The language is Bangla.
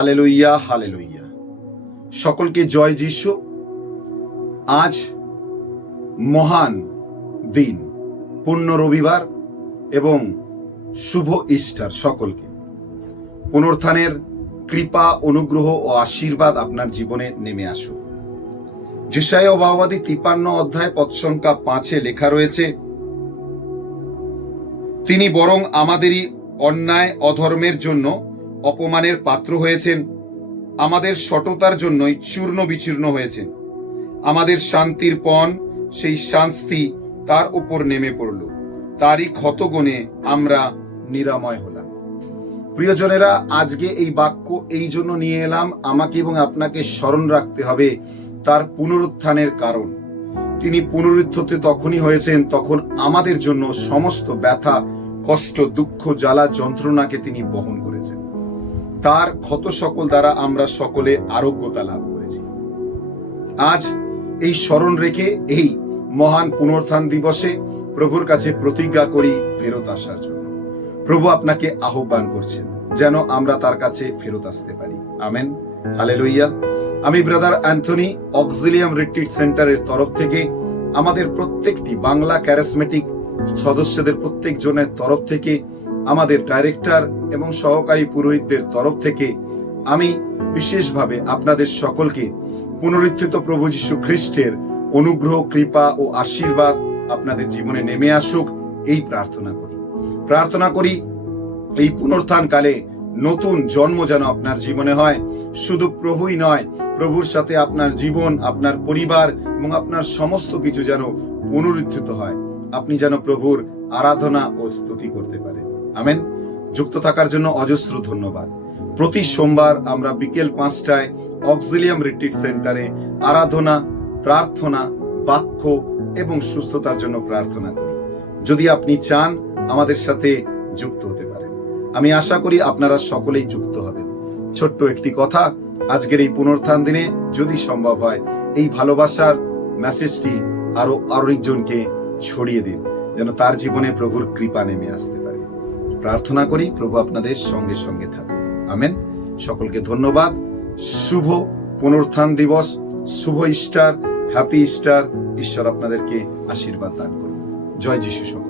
হালেলুইয়া হালেলুইয়া সকলকে জয় যিশু। আজ মহান দিন, পূর্ণ রবিবার এবং শুভ ইস্টার সকলকে। পুনরুত্থানের কৃপা, অনুগ্রহ ও আশীর্বাদ আপনার জীবনে নেমে আসুক। যেসায় অবাবাদী তিপান্ন অধ্যায় পদ সংখ্যা পাঁচে লেখা রয়েছে, তিনি বরং আমাদেরই অন্যায়, অধর্মের জন্য অপমানের পাত্র হয়েছেন। আমাদের সততার জন্যই চূর্ণ বিচূর্ণ হয়েছেন। আমাদের শান্তির পণ, সেই শান্তি তার উপর নেমে পড়ল। তারই ক্ষতগুণে আমরা নিরাময় হলাম। প্রিয়জনেরা, আজকে এই বাক্য এই জন্য নিয়ে এলাম, আমাকে এবং আপনাকে স্মরণ রাখতে হবে তার পুনরুত্থানের কারণ। তিনি পুনরুত্থতে তখনই হয়েছেন তখন আমাদের জন্য সমস্ত ব্যথা, কষ্ট, দুঃখ, জ্বালা, যন্ত্রণাকে তিনি বহন করেছেন। তার ক্ষত সকল দ্বারা আমরা সকলে আরোগ্যতা লাভ করেছি। আজ এই স্মরণ রেখে এই মহান পুনরুত্থান দিবসে প্রভুর কাছে প্রতিজ্ঞা করি ফেরত আসার জন্য। প্রভু আপনাকে আহ্বান করছেন যেন আমরা তার কাছে ফেরত আসতে পারি। আমেন। আলে হালেলুইয়া আমি ব্রাদার অ্যান্থনি অক্সিলিয়াম রিট্রিট সেন্টারের তরফ থেকে আমাদের প্রত্যেকটি বাংলা ক্যারিসমেটিক সদস্যদের প্রত্যেক জনের তরফ থেকে আমাদের ডাইরেক্টর এবং সহকারী পুরোহিতদের তরফ থেকে আমি বিশেষভাবে আপনাদের সকলকে পুনরুত্থিত প্রভু যীশু খ্রিস্টের অনুগ্রহ, কৃপা ও আশীর্বাদ আপনাদের জীবনে নেমে আসুক, এই প্রার্থনা করি। প্রার্থনা করি, এই পুনরুত্থান কালে নতুন জন্ম যেন আপনার জীবনে হয়। শুধু প্রভুই নয়, প্রভুর সাথে আপনার জীবন, আপনার পরিবার এবং আপনার সমস্ত কিছু যেন পুনরুত্থিত হয়। আপনি যেন প্রভুর আরাধনা ও স্তুতি করতে পারেন। আমেন। যুক্ত থাকার জন্য অজস্র ধন্যবাদ। প্রতি সোমবার আমরা বিকেল পাঁচটায় অক্সিলিয়াম রিট্রিট সেন্টারে আরাধনা, প্রার্থনা, বাক্য এবং সুস্থতার জন্য প্রার্থনা করি। যদি আপনি চান আমাদের সাথে যুক্ত হতে পারেন। আমি আশা করি আপনারা সকলেই যুক্ত হবেন। ছোট্ট একটি কথা, আজকের এই পুনর্থান দিনে যদি সম্ভব হয়, এই ভালোবাসার মেসেজটি আরও আরও একজনকে ছড়িয়ে দিন, যেন তার জীবনে প্রভুর কৃপা নেমে আসতে পারে। প্রার্থনা করি প্রভু আপনাদের সঙ্গে সঙ্গে থাকুন আমেন। সকলকে ধন্যবাদ। শুভ পুনরুত্থান দিবস। শুভ ইস্টার। Happy Easter. ঈশ্বর আপনাদেরকে আশীর্বাদ দান করুন। জয় যিশু সকল।